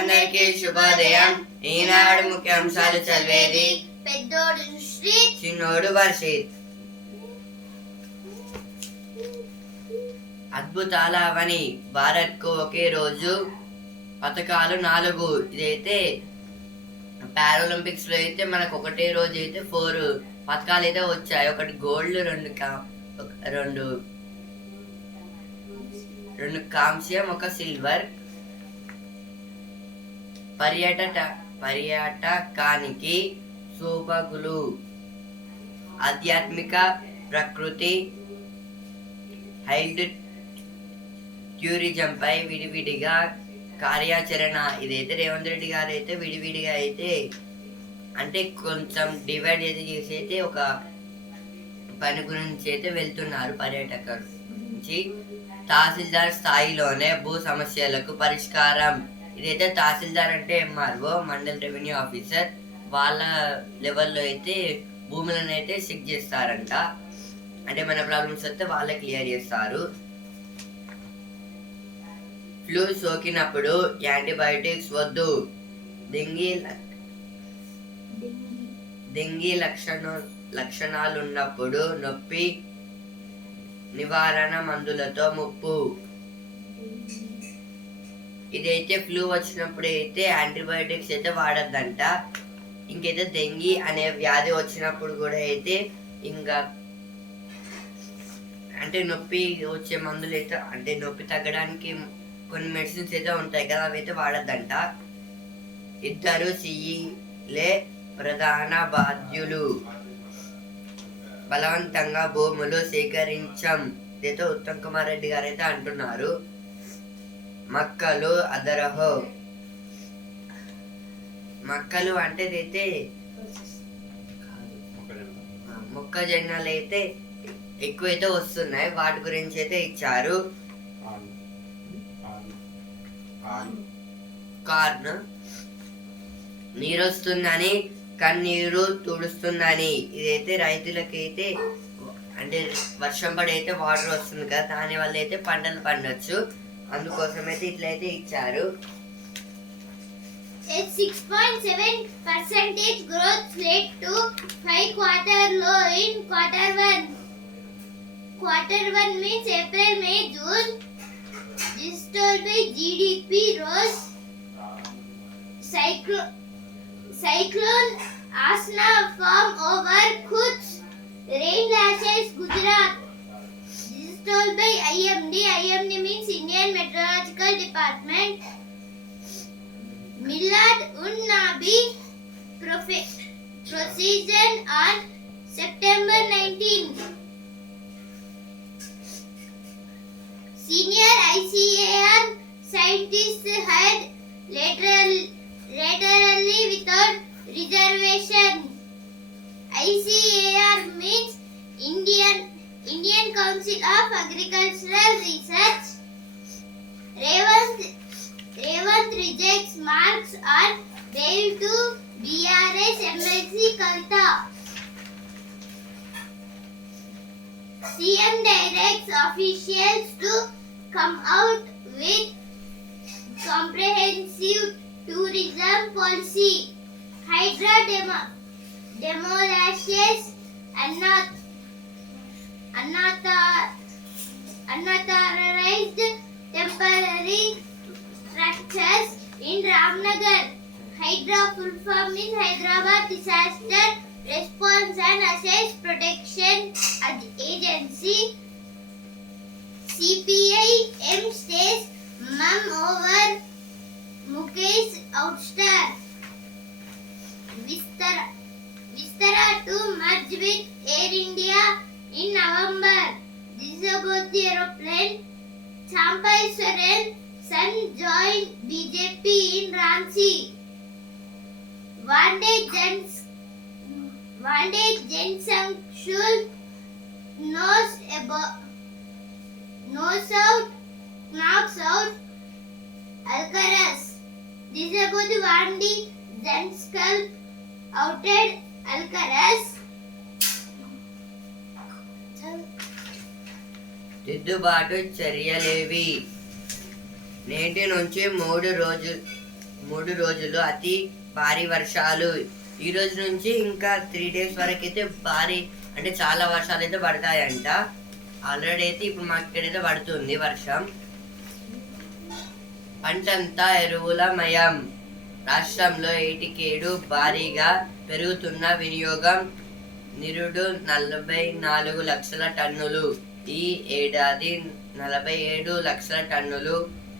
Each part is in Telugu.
అందరికీ శుభోదయం. ఈనాడు ముఖ్యాంశాలు చదివేది? పెద్దోడు శ్రీ చిన్నోడు వర్షిత్ అద్భుతాల అవని భారత్కు ఒకే రోజు పథకాలు నాలుగు. ఇదైతే పారాలింపిక్స్లో అయితే మనకు ఒకటే రోజు అయితే ఫోర్ పథకాలు అయితే వచ్చాయి. ఒకటి గోల్డ్ రెండు కా- రెండు రెండు కాంస్యం ఒక సిల్వర్. పర్యాటక పర్యాటకానికి సూపగులు ఆధ్యాత్మిక ప్రకృతి హైల్డ్ టూరిజంపై విడివిడిగా కార్యాచరణ. ఇదైతే రేవంత్ రెడ్డి గారు అయితే విడివిడిగా అయితే అంటే కొంచెం డివైడ్ అయితే చేసి అయితే ఒక పని గురించి అయితే వెళ్తున్నారు పర్యాటకుల నుంచి తహసీల్దార్ స్థాయిలోనే భూ సమస్యలకు పరిష్కారం. ఇదైతే తహసీల్దార్ అంటే ఎంఆర్ఓ మండల్ రెవెన్యూ ఆఫీసర్. వాళ్ళ లెవెల్లో అయితే భూములను అయితే చెక్ చేస్తారంట. అంటే మన ప్రాబ్లమ్స్ వస్తే వాళ్ళే క్లియర్ చేస్తారు. ఫ్లూ సోకినప్పుడు యాంటీబయాటిక్స్ వద్దు. డెంగీ డెంగీ లక్షణ లక్షణాలు ఉన్నప్పుడు నొప్పి నివారణ మందులతో ముప్పు. ఇదైతే ఫ్లూ వచ్చినప్పుడు అయితే యాంటీబయాటిక్స్ అయితే వాడద్దంట. ఇంకైతే డెంగీ అనే వ్యాధి వచ్చినప్పుడు కూడా అయితే ఇంకా అంటే నొప్పి వచ్చే మందులు అయితే అంటే నొప్పి తగ్గడానికి కొన్ని మెడిసిన్స్ అయితే ఉంటాయి కదా అవి అయితే వాడద్దంట. ఇద్దరు సిఈలే ప్రధాన బాధ్యులు. బలవంతంగా భూములు సేకరించం ఇదైతే ఉత్తమ్ కుమార్ రెడ్డి గారు అయితే అంటున్నారు. మక్కలు అదరహో. మక్కలు అంటే అయితే మొక్కజొన్నలు అయితే ఎక్కువైతే వస్తున్నాయి. వాటి గురించి అయితే ఇచ్చారు. కార్న్ నీరు వస్తుందని కన్నీరు తుడుస్తుందని. ఇదైతే రైతులకైతే అంటే వర్షం పడి అయితే వాటర్ వస్తుంది కదా దాని వల్ల అయితే పంటలు పండొచ్చు. అందుకోసం అయితే ఇట్లయితే ఇచ్చారు A 6.7 percentage growth led to five quarter low in quarter one. Quarter one means April, May, June. This told by GDP rose. Cyclone, cyclone Asna form over Kutch. Rain lashes Gujarat. Told by IMD. IMD means Indian Meteorological Department. Millard Unnabi procession on September 19. Senior ICAR scientists had lateral, laterally without reservation. ICAR means Indian Indian Council of Agricultural Research. Revant Revant rejects marks on bail to BRS MLC Kalta. CM directs officials to come out with comprehensive tourism policy. Hydra demo, demolishes unaut- unauthorized unauthorized temporary structures in Ramnagar. Hydra full form is Hyderabad Disaster Response and Assess Protection Agency. CPI M stays mum over Mukesh outstar. Vistara, Vistara to merge with Air India In November, disabled aeroplane Champai Soren son joined BJP in Ranchi. One day, Jens, one day Jensen should nose about nose out, knocks out Alcaraz. Disabled one day Jensen outed Alcaraz. దిద్దుబాటు చర్యలేవి. నేటి నుంచి మూడు రోజు మూడు రోజులు అతి భారీ వర్షాలు. ఈ రోజు నుంచి ఇంకా త్రీ డేస్ వరకు అయితే భారీ అంటే చాలా వర్షాలు అయితే పడతాయంట. ఆల్రెడీ అయితే ఇప్పుడు మాకు ఇక్కడైతే పడుతుంది వర్షం. పంటంతా ఎరువుల మయం. రాష్ట్రంలో ఏటికేడు భారీగా పెరుగుతున్న వినియోగం. నిరుడు నలభై నాలుగు లక్షల టన్నులు. ఈ ఏడాది నలభై ఏడు లక్షల టన్నులు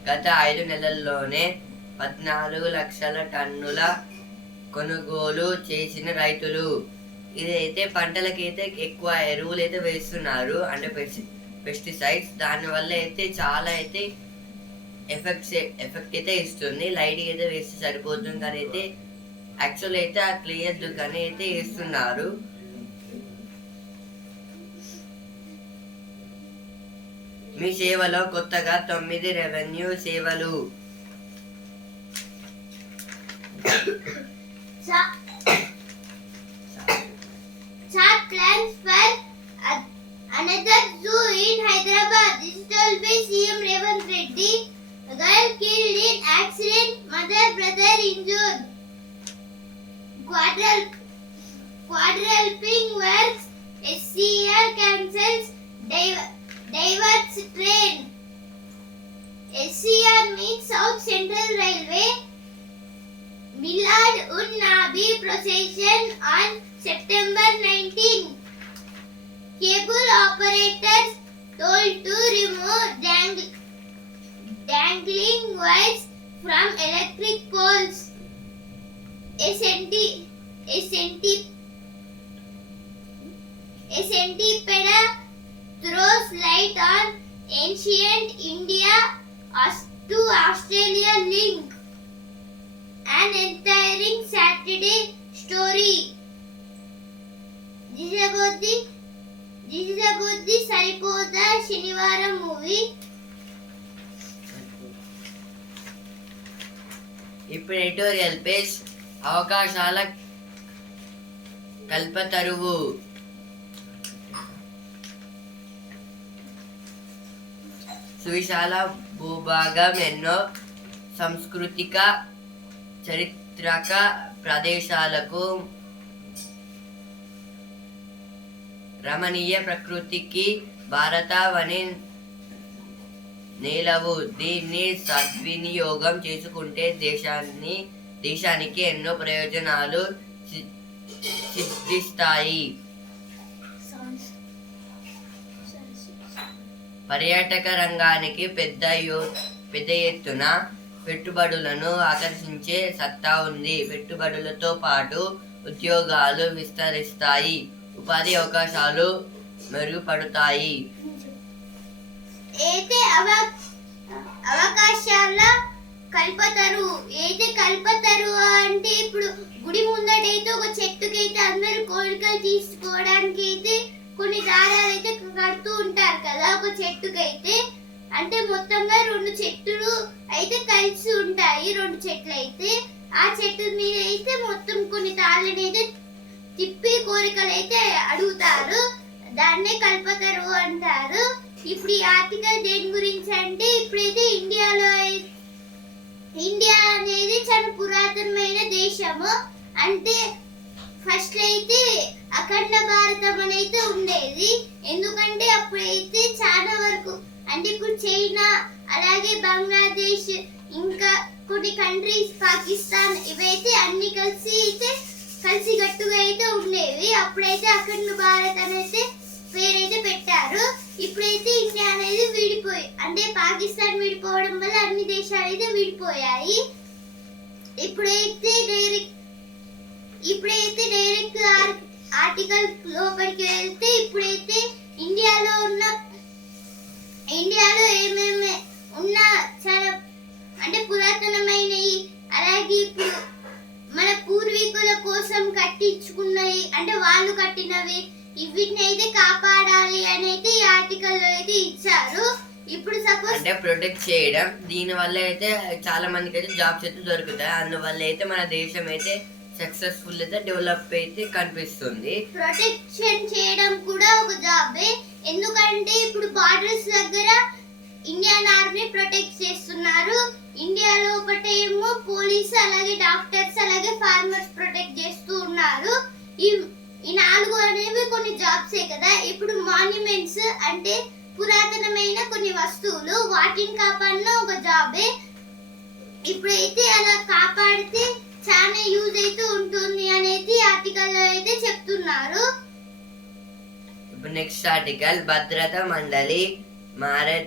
గత ఐదు నెలల్లోనే పద్నాలుగు లక్షల టన్నుల కొనుగోలు చేసిన రైతులు. ఇదైతే పంటలకైతే ఎక్కువ ఎరువులు అయితే వేస్తున్నారు అంటే పెస్టి పెస్టిసైడ్స్. దానివల్ల అయితే చాలా అయితే ఎఫెక్ట్స్ ఎఫెక్ట్ అయితే ఇస్తుంది. లైట్ అయితే వేస్తే సరిపోతుంది కానీ అయితే యాక్చువల్ అయితే ఆ క్లియర్ కానీ అయితే వేస్తున్నారు మీ సేవలో కొత్తగా తొమ్మిది రెవెన్యూ సేవలు Cha- Chart plans for another zoo in Hyderabad. This will CM Revanth Reddy. A girl killed in accident, mother brother injured. Quadral quadrupling works. Train. SCR means South Central Railway. Milad un Nabi procession on September 19. Cable operators told to remove dang- dangling wires from electric poles. A centi a centi a centipede throws light on ancient India to Australia link. an entire Saturday story. This is about the this is about the Saripoda Shinivara movie. ఇప్పుడు ఎడిటోరియల్ పేజ్ అవకాశాల కల్పతరువు సువిశాల భూభాగం ఎన్నో సాంస్కృతిక చరిత్రక ప్రదేశాలకు రమణీయ ప్రకృతికి భారత వని నేలవు. దీన్ని సద్వినియోగం చేసుకుంటే దేశాన్ని దేశానికి ఎన్నో ప్రయోజనాలు సిద్ధిస్తాయి. పర్యాటక రంగానికి పెద్ద పెద్ద ఎత్తున పెట్టుబడులను ఆకర్షించే సత్తా ఉంది. పెట్టుబడులతో పాటు ఉద్యోగాలు విస్తరిస్తాయి. ఉపాధి అవకాశాలు మెరుగుపడతాయి. అయితే అవ అవకాశాల కల్పతరు? అయితే కల్పతరు అంటే ఇప్పుడు గుడి ముందటైతే ఒక చెట్టుకైతే అందరూ కోరికలు తీసుకోవడానికి అయితే కొన్ని దారాలు అయితే కడుతూ ఉంటారు కదా ఒక చెట్టుకైతే. అంటే మొత్తంగా రెండు చెట్లు అయితే కలిసి ఉంటాయి రెండు చెట్లు అయితే ఆ చెట్టు మీద అయితే మొత్తం కొన్ని తాళ్ళని అయితే తిప్పి కోరికలు అయితే అడుగుతారు. దాన్నే కల్పతరు అంటారు. ఇప్పుడు ఈ ఆర్టికల్ దేని గురించి అంటే ఇప్పుడైతే ఇండియాలో ఇండియా అనేది చాలా పురాతనమైన దేశము. అంటే ఫస్ట్ అయితే అఖండ భారతం అనేది ఉండేది. ఎందుకంటే అప్పుడైతే చాలా వరకు అంటే ఇప్పుడు చైనా అలాగే బంగ్లాదేశ్ ఇంకా కొన్ని కంట్రీస్ పాకిస్తాన్ ఇవైతే అన్ని కలిసి అయితే కలిసి గట్టుగా అయితే ఉండేవి. అప్పుడైతే అఖండ భారత్ అనేది పేరైతే పెట్టారు. ఇప్పుడైతే ఇండియా అనేది విడిపోయి అంటే పాకిస్తాన్ విడిపోవడం వల్ల అన్ని దేశాలు అయితే విడిపోయాయి. ఇప్పుడైతే డైరెక్ట్ ఇప్పుడైతే డైరెక్ట్ ఆర్టికల్ లోపలికి వెళ్తే ఇప్పుడైతే ఇండియాలో ఉన్న ఇండియాలో ఏమేమి ఉన్న చాలా అంటే పురాతనమైనవి అలాగే ఇప్పుడు మన పూర్వీకుల కోసం కట్టించుకున్నవి అంటే వాళ్ళు కట్టినవి వీటిని అయితే కాపాడాలి అని అయితే ఈ ఆర్టికల్లో అయితే ఇచ్చారు. ఇప్పుడు సపోజ్ అంటే ప్రొటెక్ట్ చేయడం దీని వల్ల అయితే చాలా మందికి అయితే జాబ్స్ అయితే దొరుకుతాయి. అందువల్ల అయితే మన దేశం అయితే సక్సెస్ఫుల్ అయితే డెవలప్ అయితే కనిపిస్తుంది. ప్రొటెక్షన్ చేయడం కూడా ఒక జాబే ఎందుకంటే ఇప్పుడు బార్డర్స్ దగ్గర ఇండియన్ ఆర్మీ ప్రొటెక్ట్ చేస్తున్నారు. ఇండియా లోపల ఏమో అలాగే డాక్టర్స్ అలాగే ఫార్మర్స్ ప్రొటెక్ట్ చేస్తూ ఉన్నారు. ఈ ఈ నాలుగు అనేవి కొన్ని జాబ్సే కదా. ఇప్పుడు మాన్యుమెంట్స్ అంటే పురాతనమైన కొన్ని వస్తువులు వాటిని కాపాడిన ఒక జాబే ఇప్పుడైతే అలా కాపాడితే చాలా యూజ్ అయితే ఉంటుంది అనేది ఆర్టికల్లో అయితే చెప్తున్నారు. ఇప్పుడు నెక్స్ట్ ఆర్టికల్ భద్రత మండలి మారే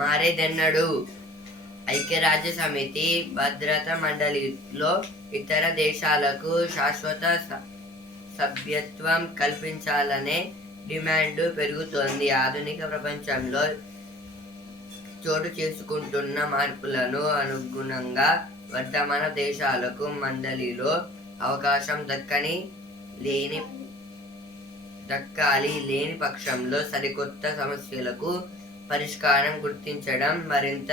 మారేదెన్నడు? ఐక్యరాజ్య సమితి భద్రతా మండలిలో ఇతర దేశాలకు శాశ్వత సభ్యత్వం కల్పించాలనే డిమాండ్ పెరుగుతోంది. ఆధునిక ప్రపంచంలో చోటు చేసుకుంటున్న మార్పులను అనుగుణంగా వర్తమాన దేశాలకు మండలిలో అవకాశం దక్కని లేని దక్కాలి లేని పక్షంలో సరికొత్త సమస్యలకు పరిష్కారం గుర్తించడం మరింత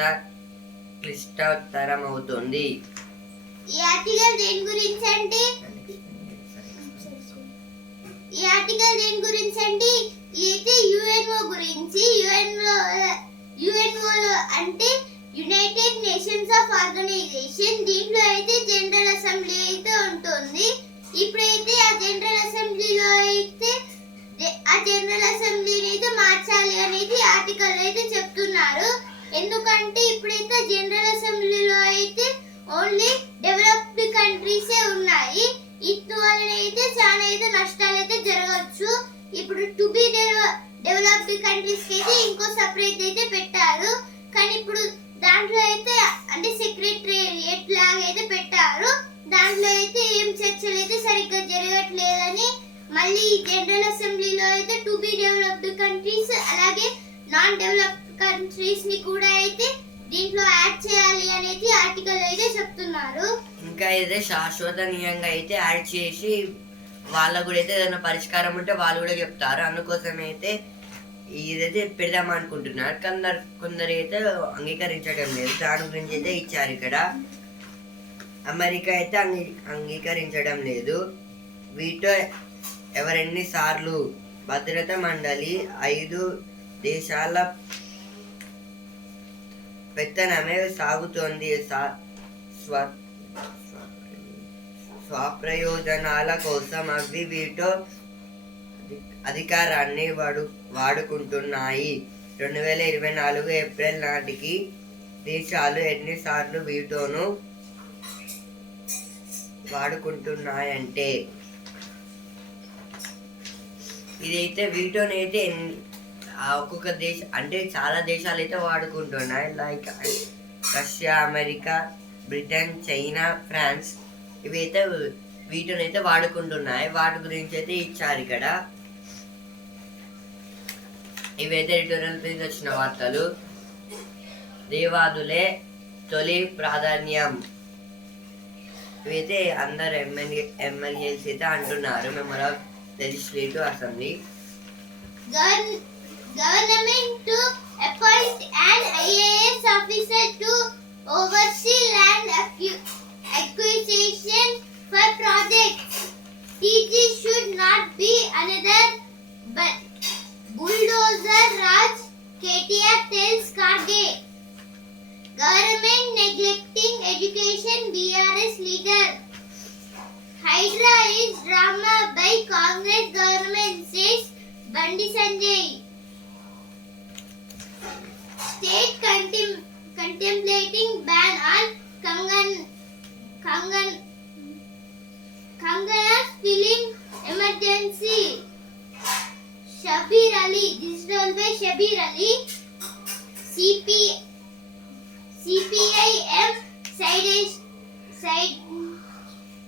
క్లిష్టతరమవుతుంది. ఈ ఆర్టికల్ దేని గురించి అంటే ఈ ఆర్టికల్ దేని గురించి అంటే ఇది యుఎన్ఓ గురించి యుఎన్ఓ యుఎన్ఓ అంటే యునైటెడ్ నేషన్స్ ఆఫ్ ఆర్గనైజేషన్ దీంట్లో అయితే జనరల్ అసెంబ్లీ అయితే ఉంటుంది. ఇప్పుడైతే ఆ జనరల్ అసెంబ్లీలో అయితే ఆ జనరల్ అసెంబ్లీని అయితే మార్చాలి అనేది ఆర్టికల్ అయితే చెప్తున్నారు. ఎందుకంటే ఇప్పుడైతే జనరల్ అసెంబ్లీలో అయితే ఓన్లీ డెవలప్డ్ కంట్రీసే ఉన్నాయి. ఇటు అయితే చాలా అయితే నష్టాలు అయితే జరగవచ్చు. ఇప్పుడు టు బి డెవలప్డ్ కంట్రీస్కి అయితే ఇంకో సపరేట్ అయితే పెట్టారు. కానీ ఇప్పుడు దాంట్లో అయితే అంటే సెక్రటరియట్ లాగా అయితే పెట్టారు దాంట్లో అయితే ఏం చర్చలు అయితే సరిగ్గా జరగట్లేదని మళ్ళీ జనరల్ అసెంబ్లీలో అయితే టు బి డెవలప్డ్ కంట్రీస్ అలాగే నాన్ డెవలప్డ్ కంట్రీస్ని కూడా అయితే దీంట్లో యాడ్ చేయాలి అనేది ఆర్టికల్ అయితే చెప్తున్నారు. ఇంకా అయితే శాశ్వతనీయంగా అయితే యాడ్ చేసి వాళ్ళకు కూడా అయితే ఏదైనా పరిష్కారం ఉంటే వాళ్ళు కూడా చెప్తారు. అందుకోసం అయితే ఇదైతే పెడదాం అనుకుంటున్నారు కొందరు కొందరు అయితే అంగీకరించడం లేదు దాని గురించి అయితే ఇచ్చారు ఇక్కడ అమెరికా అయితే అంగీ అంగీకరించడం లేదు వీటో ఎవరెన్ని సార్లు భద్రతా మండలి ఐదు దేశాల పెత్తనమే సాగుతోంది సా- స్వ స్వప్రయోజనాల కోసం అవి వీటో అధికారాన్ని వాడు వాడుకుంటున్నాయి. రెండు వేల ఇరవై నాలుగు ఏప్రిల్ నాటికి దేశాలు ఎన్నిసార్లు వీటోను వాడుకుంటున్నాయంటే. ఇదైతే వీటోని అయితే ఒక్కొక్క దేశ అంటే చాలా దేశాలు అయితే వాడుకుంటున్నాయి. Like Russia America Britain China France ఇవైతే అయితే వీటిని అయితే వాడుకుంటున్నాయి. వాటి గురించి అయితే ఇచ్చారు ఇక్కడ. ఇవైతే ఎడిటోరియల్ పేజ్ వచ్చిన వార్తలు. దేవాదులే తొలి ప్రాధాన్యం. ఇవైతే అందరు ఎమ్మెల్యే ఎమ్మెల్యేస్ అయితే అంటున్నారు. Member of legislative assembly government to appoint appoint an IAS officer to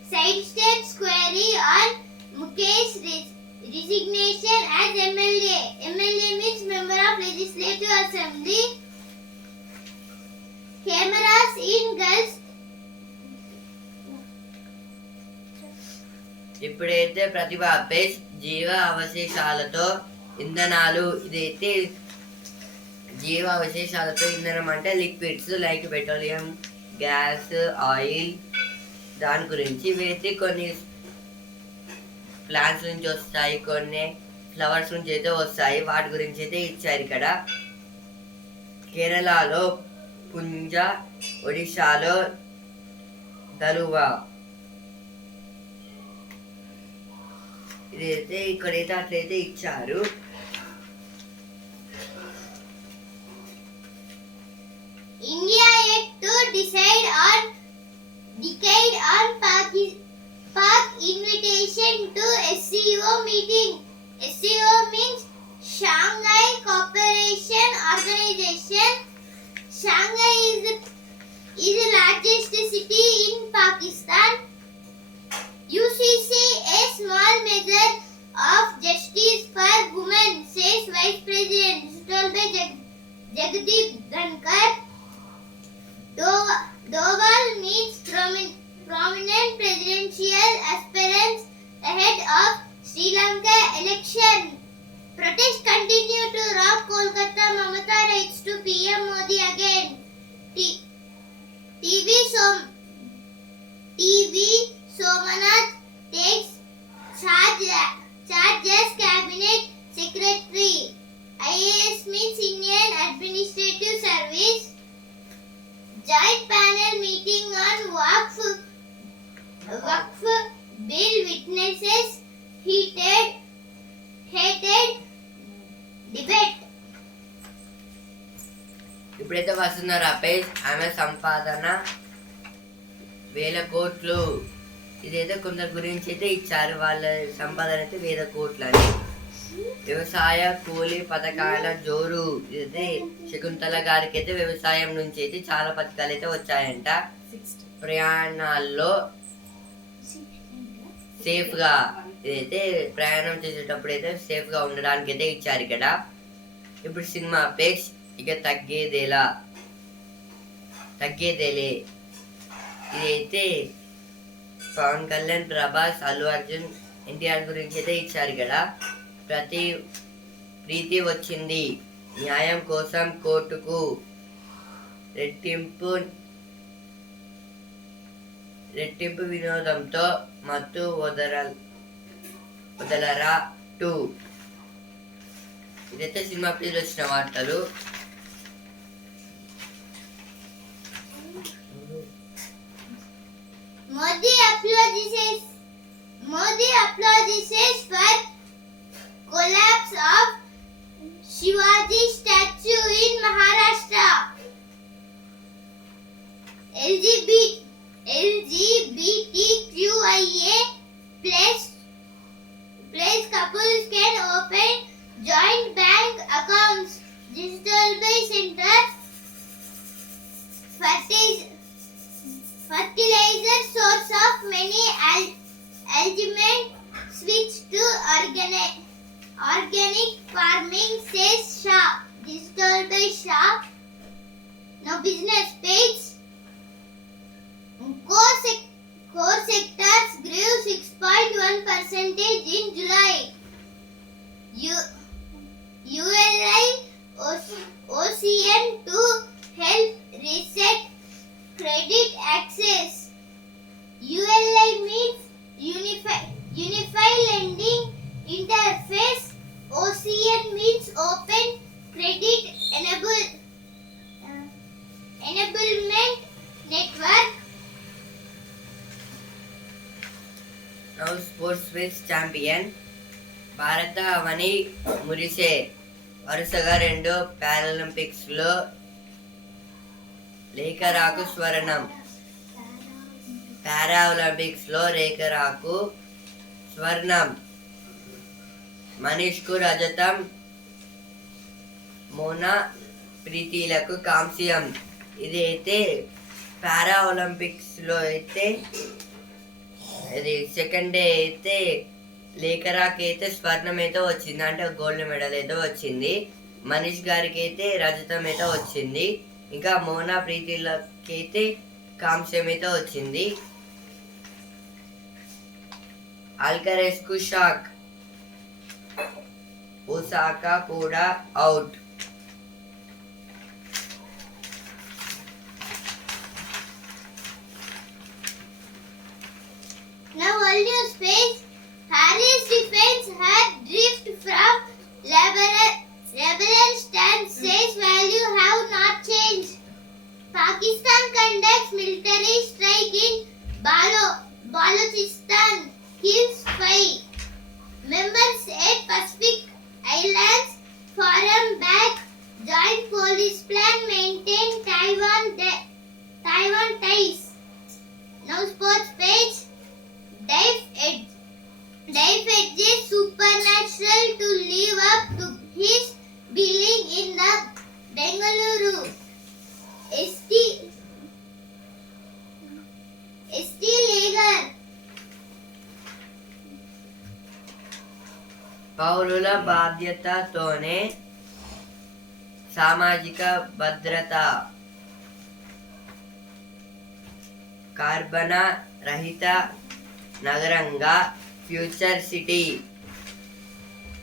sidesteps query on Mukesh res- resignation as MLA. MLA means member of Legislative Assembly. Cameras in girls. ఇప్పుడైతే ప్రతిభ పేజ్ జీవ అవశేషాలతో ఇంధనాలు ఇదైతే జీవ అవశేషాలతో ఇంధనం అంటే liquids like petroleum gas oil దాని గురించి వేసి కొన్ని ప్లాంట్స్ నుంచి వస్తాయి కొన్ని ఫ్లవర్స్ నుంచి అయితే వస్తాయి. వాటి గురించి అయితే ఇచ్చారు ఇక్కడ. కేరళలో పుంజ ఒడిశాలో దలువా ఇదైతే ఇక్కడైతే అట్లయితే ఇచ్చారు. Continue to rock Kolkata. Mamata writes to PM Modi again. T- TV Som TV Somanath takes charge, charge cabinet secretary. IAS means Indian Administrative Service. Joint panel meeting on Waqf, Waqf bill witnesses heated, heated ఇప్పుడైతే వస్తున్నారు పేజ్ ఆమె సంపాదన. వేల కోట్లు. ఇదైతే కొందరి గురించి అయితే ఇచ్చారు. వాళ్ళ సంపాదన అయితే వేల కోట్లు అని వ్యవసాయ కూలీ పథకాల జోరు. ఇదైతే శకుంతల గారికి అయితే వ్యవసాయం నుంచి అయితే చాలా పథకాలు అయితే వచ్చాయంట. ప్రయాణాల్లో సేఫ్గా ఇదైతే ప్రయాణం చేసేటప్పుడు అయితే సేఫ్గా ఉండడానికి అయితే ఇచ్చారు ఇక్కడ. ఇప్పుడు సినిమా పేజ్ ఇక తగ్గేదేలా తగ్గేదేలే. ఇదైతే పవన్ కళ్యాణ్ ప్రభాస్ అల్లు అర్జున్ ఎన్టీఆర్ గురించి అయితే ఇచ్చారు ఇక్కడ. ప్రతి ప్రీతి వచ్చింది. న్యాయం కోసం కోర్టుకు రెట్టింపు రెట్టింపు వినోదంతో మత్తు వదరాలి వదలరా టూ ఇదైతే సినిమా పేజ్ వచ్చిన వార్తలు Modi apologizes. Modi apologizes for collapse percentage in July. U- ULI OCN champion భారత అవని మురిసే వరుసగా రెండు పారాలింపిక్స్లో రేఖరాకు స్వర్ణం. పారా ఒలింపిక్స్లో రేఖరాకు స్వర్ణం. మనీష్కు రజతం మోనా ప్రీతిలకు కాంస్యం. ఇది అయితే పారా ఒలింపిక్స్లో అయితే ఇది సెకండ్ డే అయితే లేఖరాకి అయితే స్వర్ణం అయితే వచ్చింది. అంటే గోల్డ్ మెడల్ అయితే వచ్చింది. మనీష్ గారికి అయితే రజతం అయితే వచ్చింది. ఇంకా మోనా ప్రీతిలకి అయితే కాంస్యం అయితే వచ్చింది. అల్కరెస్కు షాక్. ఒసాకా కూడా out. Now all your space. Harry బాధ్యతతోనే సామాజిక భద్రత. కార్బన రహిత నగరంగా ఫ్యూచర్ సిటీ.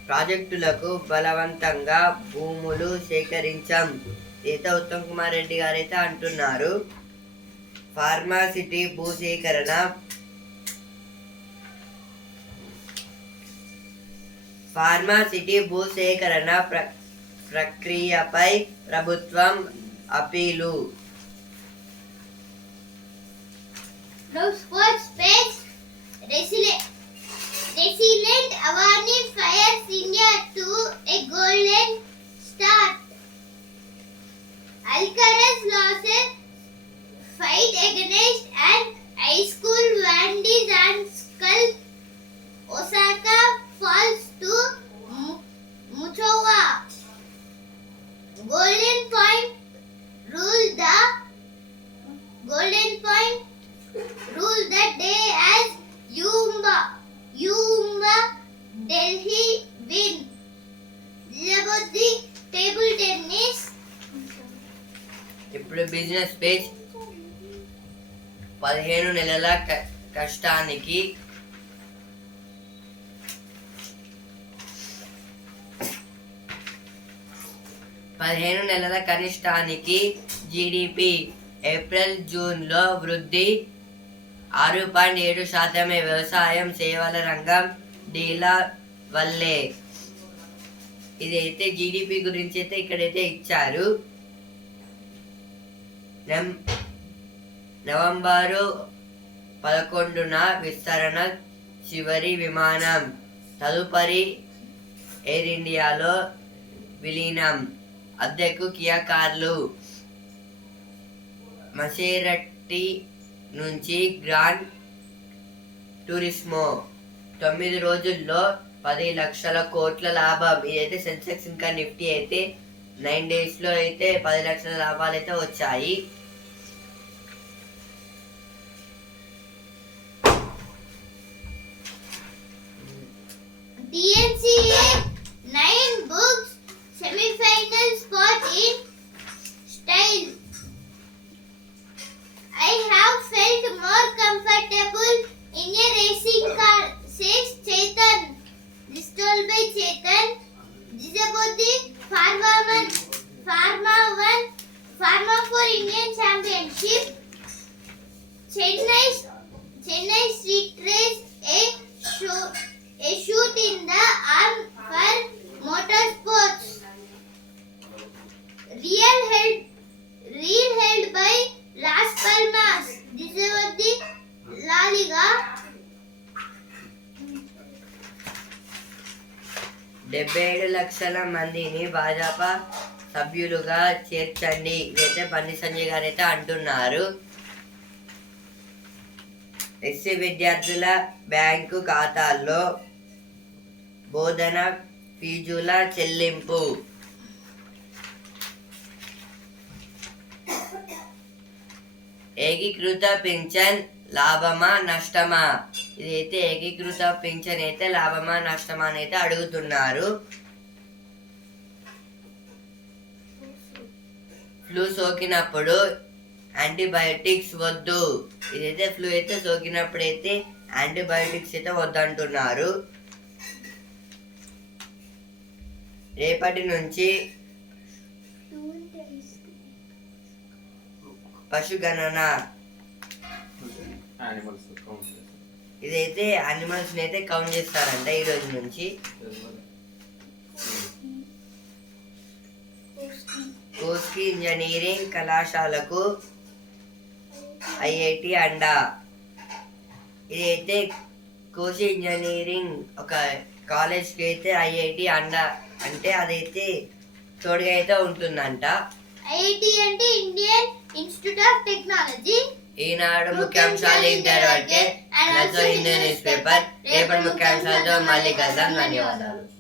ప్రాజెక్టులకు బలవంతంగా భూములు సేకరించాం. అయితే ఉత్తమ్ కుమార్ రెడ్డి గారైతే అంటున్నారు. ఫార్మా సిటీ భూసేకరణ ఫార్మా సిటీ భూసేకరణ ప్ర ప్రక్రియపై ప్రభుత్వం appeal Now sports page. Resilient. Resilient Avani fires India to a golden start. Alcaraz losses fight against an high school vandals and skull. Osaka falls to Mu- Muchowa. Golden point rule the golden point rule the day as Yumba. Yumba Delhi win. This is about the table tennis. ఇప్పుడు బిజినెస్ పేజ్ పదిహేను నెలల క- కష్టానికి పదిహేను నెలల కనిష్టానికి జీడిపి ఏప్రిల్ జూన్లో వృద్ధి. ఆరు పాయింట్ ఏడు శాతమే వ్యవసాయం సేవల రంగం డీలా వల్లే. ఇదైతే జీడిపి గురించి అయితే ఇక్కడైతే ఇచ్చారు. నవంబరు పదకొండున విస్తరణ చివరి విమానం తదుపరి ఎయిర్ ఇండియాలో విలీనం. అద్దెకు కియా కార్లు. మసేరట్టి నుంచి గ్రాండ్ టూరిస్మో. తొమ్మిది రోజుల్లో పది లక్షల కోట్ల లాభం. ఇదైతే సెన్సెక్స్ ఇంకా నిఫ్టీ అయితే నైన్ డేస్లో అయితే పది లక్షల లాభాలు అయితే వచ్చాయి DNCA డెబ్బై ఏడు లక్షల మందిని భాజపా సభ్యులుగా చేర్చండి అయితే బండి సంజయ్ గారు అయితే అంటున్నారు. ఎస్సీ విద్యార్థుల బ్యాంకు ఖాతాల్లో బోధన ఫీజుల చెల్లింపు. ఏకీకృత పింఛన్ లాభమా నష్టమా? ఇదైతే ఏకీకృత పింఛన్ అయితే లాభమా నష్టమా అని అయితే అడుగుతున్నారు. ఫ్లూ సోకినప్పుడు యాంటీబయోటిక్స్ వద్దు. ఇదైతే ఫ్లూ అయితే సోకినప్పుడు అయితే యాంటీబయోటిక్స్ అయితే వద్దంటున్నారు. రేపటి నుంచి పశుగణన. యానిమల్స్ ఇదైతే అనిమల్స్ అయితే కౌంట్ చేస్తారంట ఈ రోజు నుంచి. కోస్కి ఇంజనీరింగ్ కళాశాలకు ఐఐటి అండా. ఇదైతే కోసి ఇంజనీరింగ్ ఒక కాలేజ్కి అయితే ఐఐటి అండా అంటే అదైతే తోడుగా అయితే ఉంటుందంట. ఐఐటి అంటే Indian Institute of Technology. Eenadu ముఖ్యాంశాలు ఇంటర్ వరకే అనతో హిందూ న్యూస్ పేపర్ రేపటి ముఖ్యాంశాలతో మళ్ళీ కలుద్దాం ధన్యవాదాలు.